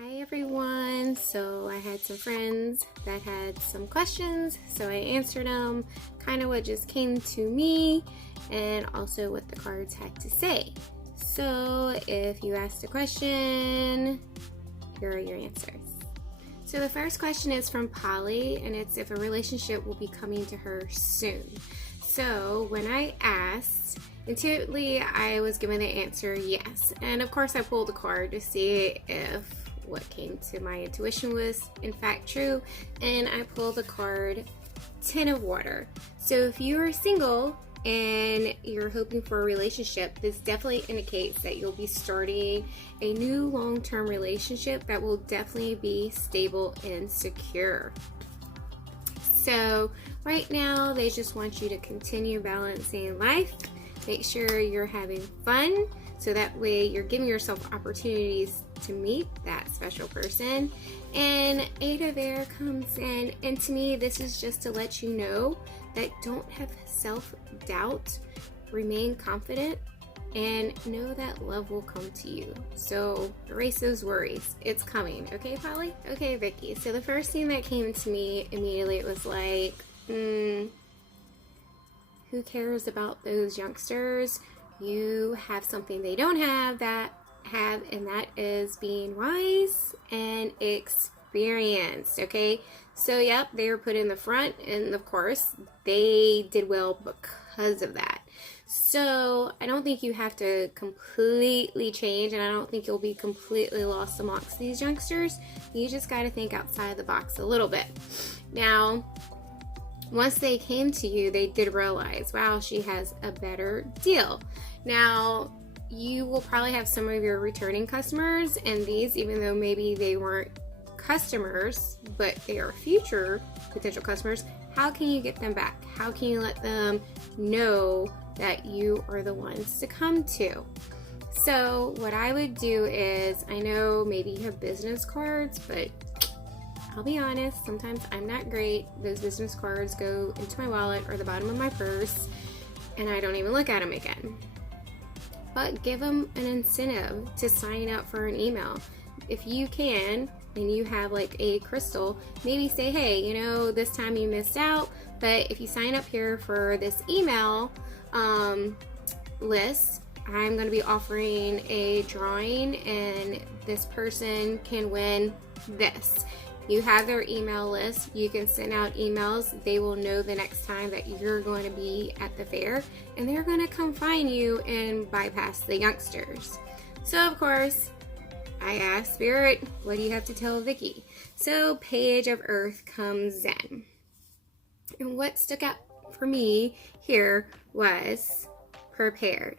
Hi everyone. So I had some friends that had some questions, so I answered them, kind of what just came to me and also what the cards had to say. So if you asked a question, here are your answers. So the first question is from Polly, and it's if a relationship will be coming to her soon. So when I asked, intuitively I was given the answer yes, and of course I pulled a card to see if what came to my intuition was in fact true, and I pulled the card Ten of Water. So if you are single and you're hoping for a relationship, this definitely indicates that you'll be starting a new long-term relationship that will definitely be stable and secure. So right now they just want you to continue balancing life. Make sure you're having fun, so that way you're giving yourself opportunities to meet that special person. And Eight of Air comes in, and to me this is just to let you know that don't have self-doubt, remain confident, and know that love will come to you. So erase those worries, it's coming. Okay, Polly? Okay, Vicky. So the first thing that came to me immediately, it was like, who cares about those youngsters? You have something they don't have, and that is being wise and experienced. Okay, so yep, they were put in the front, and of course they did well because of that. So I don't think you have to completely change, and I don't think you'll be completely lost amongst these youngsters. You just got to think outside the box a little bit. Now, once they came to you, they did realize, wow, she has a better deal. Now, you will probably have some of your returning customers, and these, even though maybe they weren't customers, but they are future potential customers, how can you get them back? How can you let them know that you are the ones to come to? So what I would do is, I know maybe you have business cards, but I'll be honest, sometimes I'm not great. Those business cards go into my wallet or the bottom of my purse, and I don't even look at them again. But give them an incentive to sign up for an email. If you can, and you have like a crystal, maybe say, hey, you know, this time you missed out, but if you sign up here for this email list, I'm going to be offering a drawing, and this person can win this. You have their email list. You can send out emails. They will know the next time that you're going to be at the fair, and they're going to come find you and bypass the youngsters. So of course, I asked Spirit, what do you have to tell Vicky? So Page of Earth comes in. And what stuck out for me here was prepared.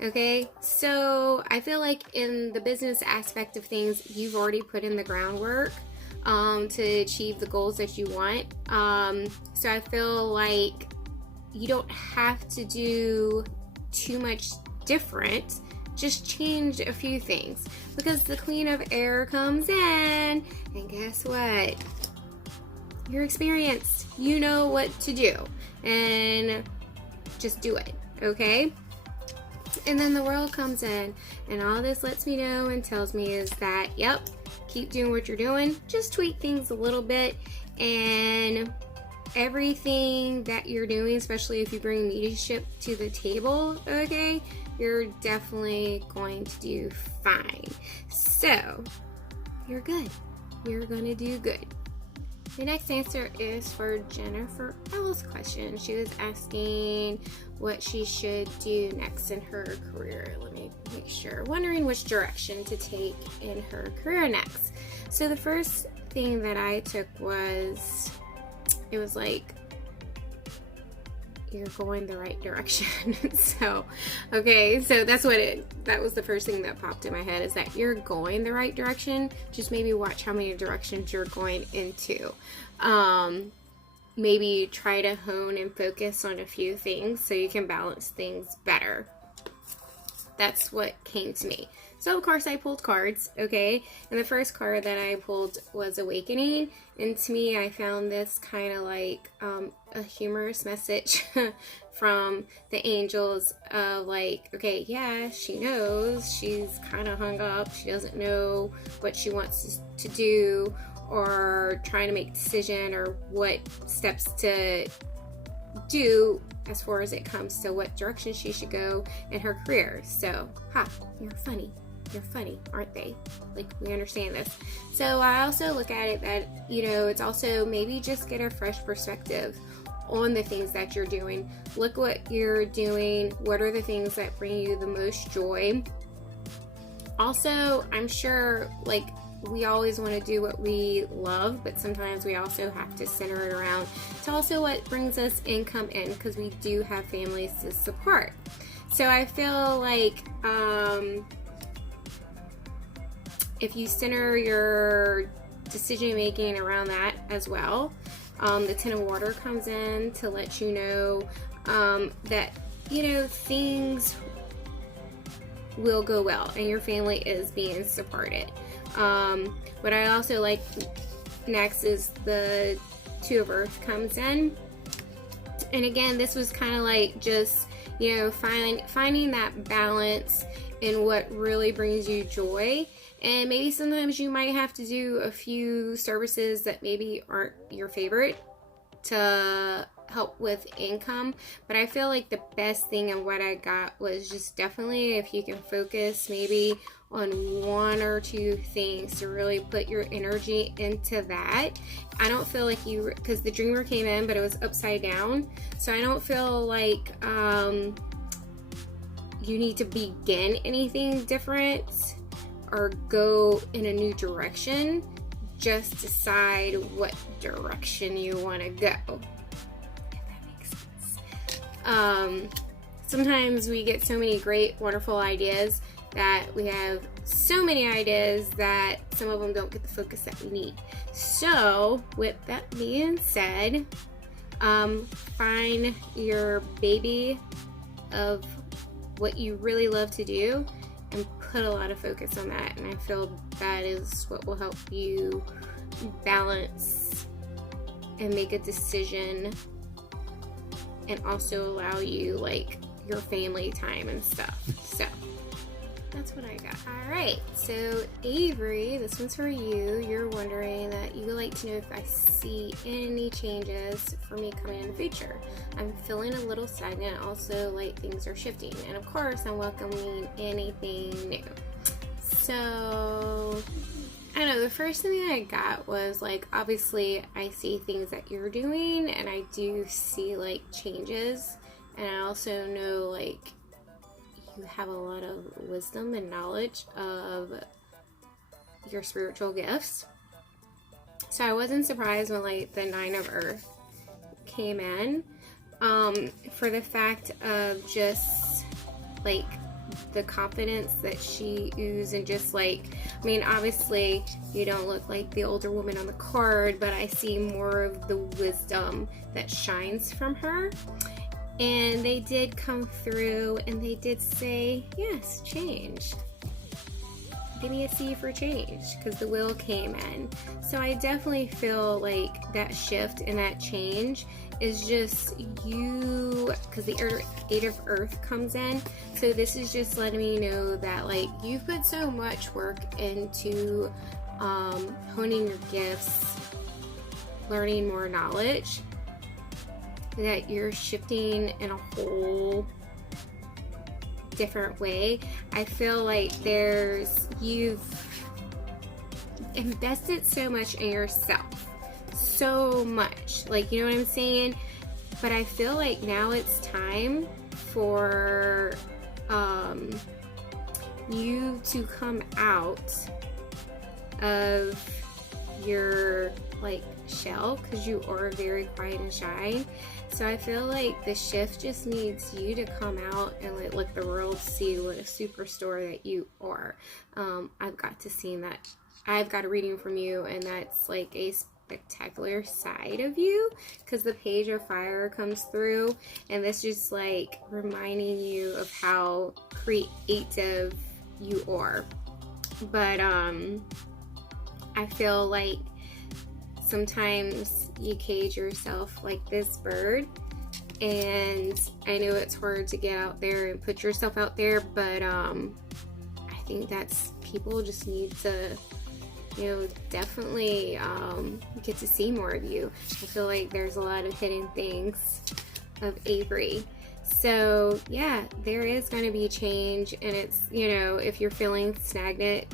Okay, so I feel like in the business aspect of things, you've already put in the groundwork to achieve the goals that you want. So I feel like you don't have to do too much different. Just change a few things, because the Queen of Air comes in, and guess what? You're experienced. You know what to do, and just do it, okay? And then the World comes in, and all this lets me know and tells me is that, yep, keep doing what you're doing, just tweak things a little bit, and everything that you're doing, especially if you bring leadership to the table, okay, you're definitely going to do fine. So you're good. You're gonna do good. The next answer is for Jennifer L's question. She was asking what she should do next in her career. Let me make sure. Wondering which direction to take in her career next. So the first thing that I took was, it was like, you're going the right direction. So, okay, so that was the first thing that popped in my head, is that you're going the right direction. Just maybe watch how many directions you're going into. Maybe try to hone and focus on a few things so you can balance things better. That's what came to me. So of course I pulled cards, okay? And the first card that I pulled was Awakening. And to me, I found this kind of like a humorous message from the angels of like, okay, yeah, she knows. She's kind of hung up. She doesn't know what she wants to do, or trying to make a decision, or what steps to do as far as it comes to what direction she should go in her career. So, you're funny. You're funny, aren't they? Like, we understand this. So I also look at it that, you know, it's also maybe just get a fresh perspective on the things that you're doing. Look what you're doing. What are the things that bring you the most joy? Also, I'm sure, like, we always want to do what we love, but sometimes we also have to center it around to also what brings us income in, because we do have families to support. So I feel like if you center your decision making around that as well, the Ten of Water comes in to let you know that, you know, things will go well and your family is being supported. What I also like next is the Two of Earth comes in. And again, this was kind of like just, you know, finding that balance in what really brings you joy. And maybe sometimes you might have to do a few services that maybe aren't your favorite to help with income. But I feel like the best thing of what I got was just definitely if you can focus maybe on one or two things to really put your energy into that. I don't feel like you, because the Dreamer came in, but it was upside down. So I don't feel like you need to begin anything different or go in a new direction. Just decide what direction you want to go, if that makes sense. Sometimes we get so many great, wonderful ideas that we have so many ideas that some of them don't get the focus that we need. So with that being said, find your baby of what you really love to do and put a lot of focus on that. And I feel that is what will help you balance and make a decision, and also allow you like your family time and stuff. So that's what I got. All right, so Avery, this one's for you. You're wondering that you would like to know if I see any changes for me coming in the future. I'm feeling a little stagnant, also like things are shifting, and of course I'm welcoming anything new. So I don't know, the first thing that I got was like, obviously I see things that you're doing, and I do see like changes, and I also know like you have a lot of wisdom and knowledge of your spiritual gifts. So I wasn't surprised when like the Nine of Earth came in, for the fact of just like the confidence that she oozes, and just like, I mean, obviously you don't look like the older woman on the card, but I see more of the wisdom that shines from her. And they did come through and they did say, yes, change. Give me a C for change, because the Wheel came in. So I definitely feel like that shift and that change is just you, because the Eight of Earth comes in. So this is just letting me know that like you've put so much work into honing your gifts, learning more knowledge, that you're shifting in a whole different way. I feel like you've invested so much in yourself, so much, like, you know what I'm saying? But I feel like now it's time for you to come out of your like shell, because you are very quiet and shy. So I feel like the shift just needs you to come out and let the world see what a superstar that you are. I've got a reading from you, and that's like a spectacular side of you, because the Page of Fire comes through, and this just like reminding you of how creative you are. but I feel like sometimes you cage yourself like this bird, and I know it's hard to get out there and put yourself out there, but I think that's, people just need to, you know, definitely get to see more of you. I feel like there's a lot of hidden things of Avery. So yeah, there is going to be change, and it's, you know, if you're feeling stagnant,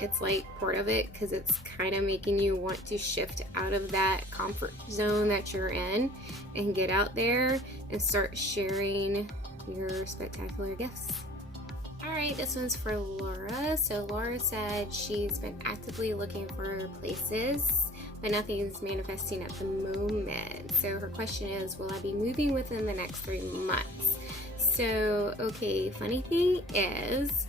it's like part of it, because it's kind of making you want to shift out of that comfort zone that you're in and get out there and start sharing your spectacular gifts. All right, this one's for Laura. So Laura said she's been actively looking for places, but nothing's manifesting at the moment. So her question is, will I be moving within the next 3 months? So, okay, funny thing is,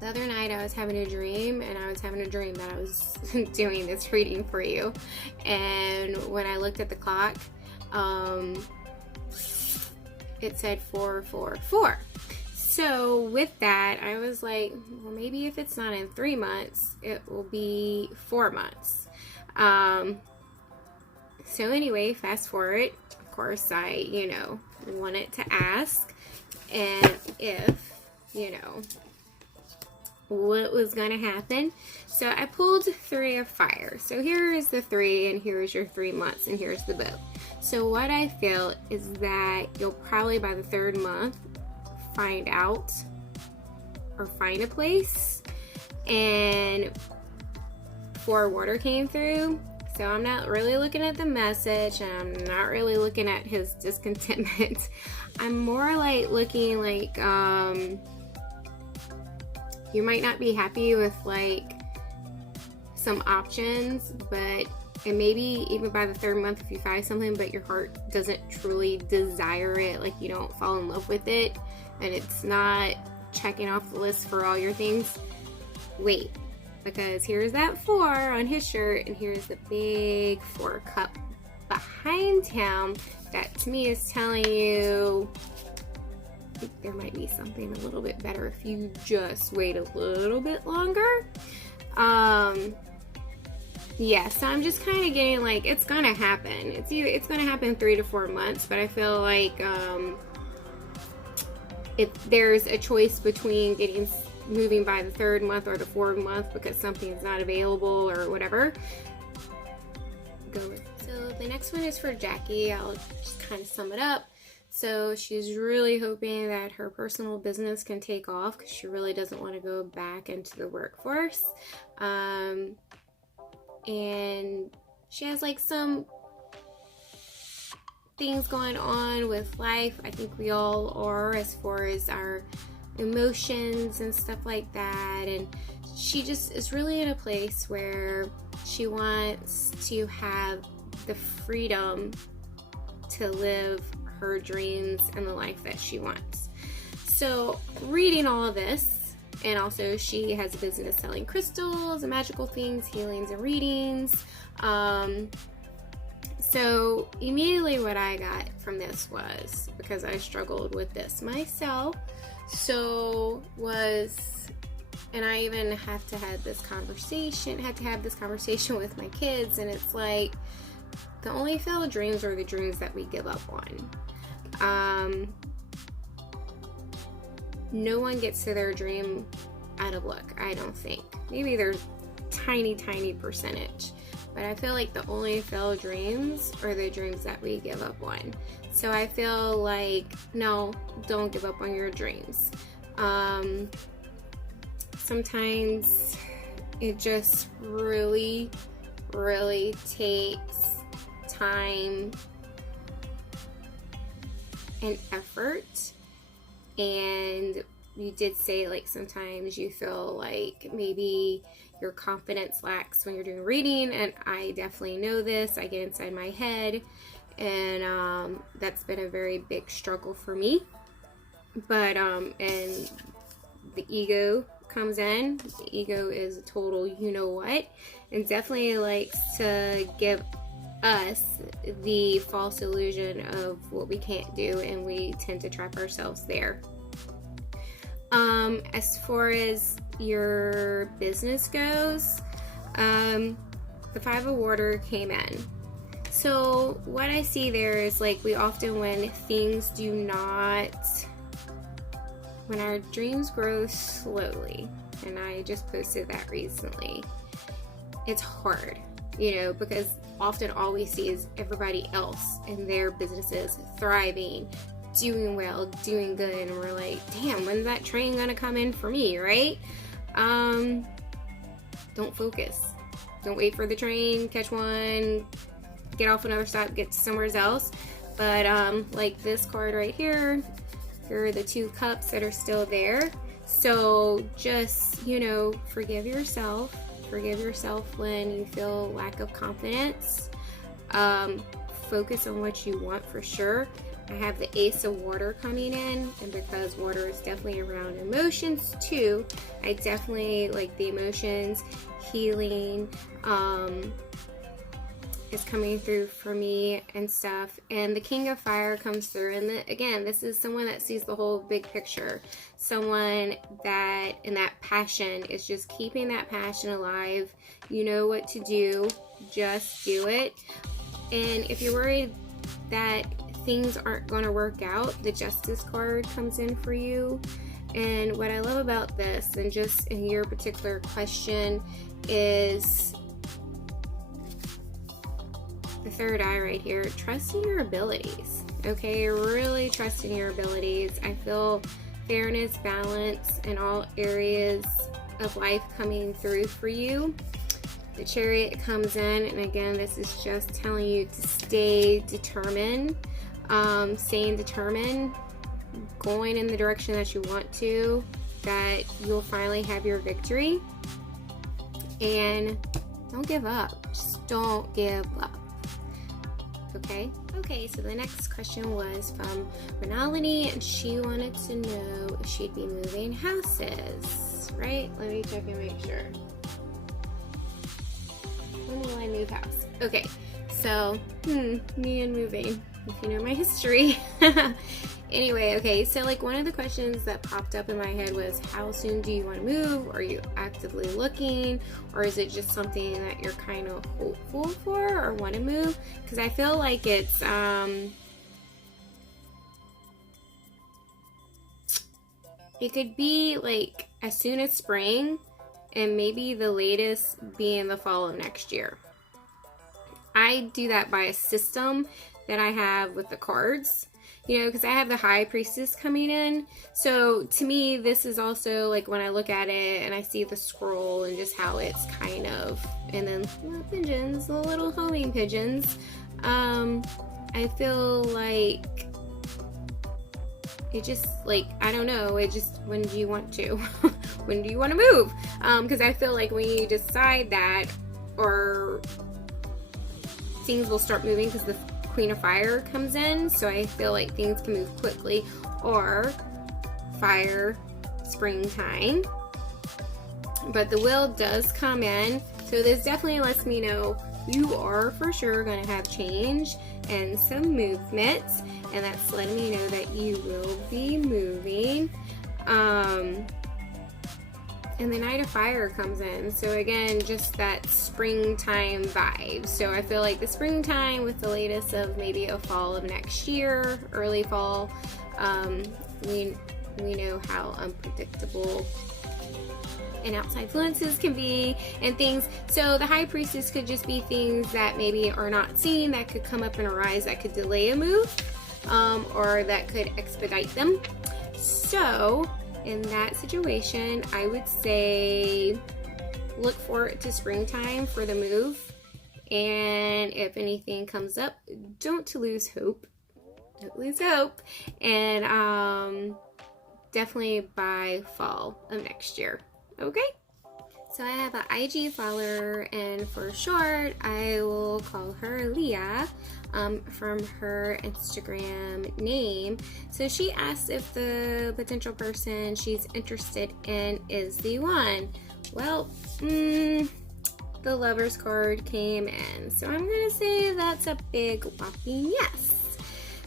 the other night I was having a dream, and I was having a dream that I was doing this reading for you. And when I looked at the clock, it said 444. So with that, I was like, well, maybe if it's not in 3 months, it will be 4 months. So anyway, fast forward. Of course, I, you know, wanted to ask, and if, you know, what was going to happen. So I pulled 3 of fire. So here is the 3, and here is your 3 months, and here's the boat. So what I feel is that you'll probably by the 3rd month find out or find a place. And 4 water came through. So I'm not really looking at the message, and I'm not really looking at his discontentment. I'm more like looking like you might not be happy with like some options, but and maybe even by the 3rd month if you find something but your heart doesn't truly desire it, like you don't fall in love with it and it's not checking off the list for all your things, wait, because here's that 4 on his shirt, and here's the big 4 cup behind him that to me is telling you there might be something a little bit better if you just wait a little bit longer. Yeah, so I'm just kind of getting like it's gonna happen. It's gonna happen 3 to 4 months, but I feel like if there's a choice between moving by the 3rd month or the 4th month because something's not available or whatever, go with it. So the next one is for Jackie. I'll just kind of sum it up. So she's really hoping that her personal business can take off because she really doesn't want to go back into the workforce. And she has like some things going on with life. I think we all are, as far as our emotions and stuff like that. And she just is really in a place where she wants to have the freedom to live her dreams and the life that she wants. So reading all of this, and also she has a business selling crystals and magical things, healings and readings. So immediately what I got from this was, because I struggled with this myself, and I even had to have this conversation with my kids, and it's like, the only failed dreams are the dreams that we give up on. No one gets to their dream out of luck, I don't think. Maybe there's tiny percentage, but I feel like the only failed dreams are the dreams that we give up on. So I feel like, no, don't give up on your dreams. Sometimes it just really takes time and effort. And you did say like sometimes you feel like maybe your confidence lacks when you're doing reading, and I definitely know this. I get inside my head, and that's been a very big struggle for me. But and the ego comes in. The ego is a total you know what, and definitely likes to give us the false illusion of what we can't do, and we tend to trap ourselves there. As far as your business goes, the Five of Water came in. So what I see there is like we often, when things do not, when our dreams grow slowly, and I just posted that recently, it's hard, you know, because often all we see is everybody else and their businesses thriving, doing well, doing good, and we're like, damn, when's that train gonna come in for me, right? Don't focus. Don't wait for the train, catch one, get off another stop, get somewhere else. But like this card right here, here are the 2 cups that are still there. So just, you know, forgive yourself when you feel lack of confidence. Focus on what you want for sure. I have the Ace of Water coming in, and because water is definitely around emotions too, I definitely like the emotions, healing, is coming through for me and stuff. And the King of Fire comes through, and again, this is someone that sees the whole big picture, someone that in that passion is just keeping that passion alive. You know what to do, just do it. And if you're worried that things aren't going to work out, the Justice card comes in for you. And what I love about this, and just in your particular question, is the third eye right here. Trust in your abilities. Okay, really trust in your abilities. I feel fairness, balance in all areas of life coming through for you. The Chariot comes in, and again, this is just telling you to stay determined. Staying determined, going in the direction that you want to, that you'll finally have your victory. And don't give up. Just don't give up. Okay, so the next question was from Renalini, and she wanted to know if she'd be moving houses, right? Let me check and make sure. When will I move house? Okay, so, me and moving, if you know my history. Anyway, okay, so like one of the questions that popped up in my head was, how soon do you want to move? Are you actively looking, or is it just something that you're kind of hopeful for or want to move? Because I feel like it's it could be like as soon as spring, and maybe the latest being the fall of next year. I do that by a system that I have with the cards, you know, because I have the High Priestess coming in. So to me, this is also like when I look at it and I see the scroll and just how it's kind of, and then the pigeons, the little homing pigeons. I feel like it just, like, I don't know, it just, when do you want to? When do you want to move? Because I feel like when you decide that, or things will start moving because the Queen of Fire comes in, so I feel like things can move quickly, or fire, springtime. But the Wheel does come in, so this definitely lets me know you are for sure going to have change and some movement, and that's letting me know that you will be moving. And the Knight of Fire comes in, so again, just that springtime vibe. So I feel like the springtime with the latest of maybe a fall of next year, early fall. We know how unpredictable and outside influences can be and things. So the High Priestess could just be things that maybe are not seen, that could come up and arise, that could delay a move, or that could expedite them. So in that situation, I would say look forward to springtime for the move. And if anything comes up, don't lose hope. Don't lose hope. And definitely by fall of next year. Okay? So I have an IG follower, and for short, I will call her Leah, from her Instagram name. So she asked if the potential person she's interested in is the one. Well, the Lovers card came in, so I'm gonna say that's a big whopping yes.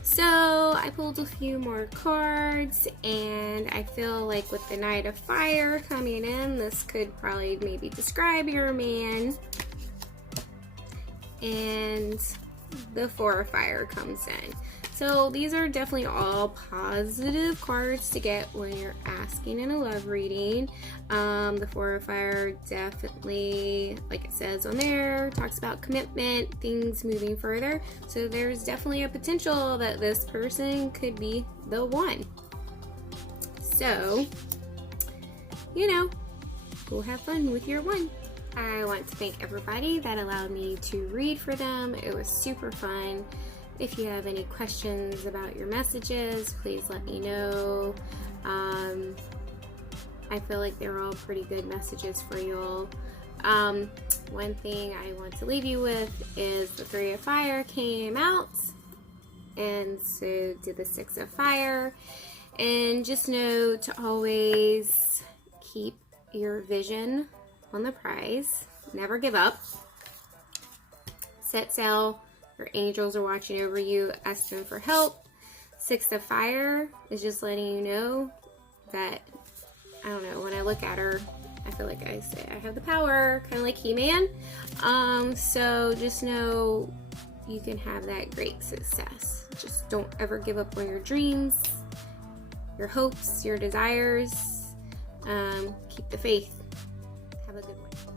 So I pulled a few more cards, and I feel like with the Knight of Fire coming in, this could probably maybe describe your man. And the Four of Fire comes in. So these are definitely all positive cards to get when you're asking in a love reading. The Four of Fire definitely, like it says on there, talks about commitment, things moving further. So there's definitely a potential that this person could be the one. So, you know, go have fun with your one. I want to thank everybody that allowed me to read for them. It was super fun. If you have any questions about your messages, please let me know. I feel like they're all pretty good messages for you all. One thing I want to leave you with is the Three of Fire came out, and so did the Six of Fire. And just know to always keep your vision on the prize. Never give up. Set sail. Your angels are watching over you. Ask them for help. Six of Fire is just letting you know that, I don't know, when I look at her, I feel like I say I have the power, kind of like He-Man. So just know you can have that great success. Just don't ever give up on your dreams, your hopes, your desires. Keep the faith. Have a good one.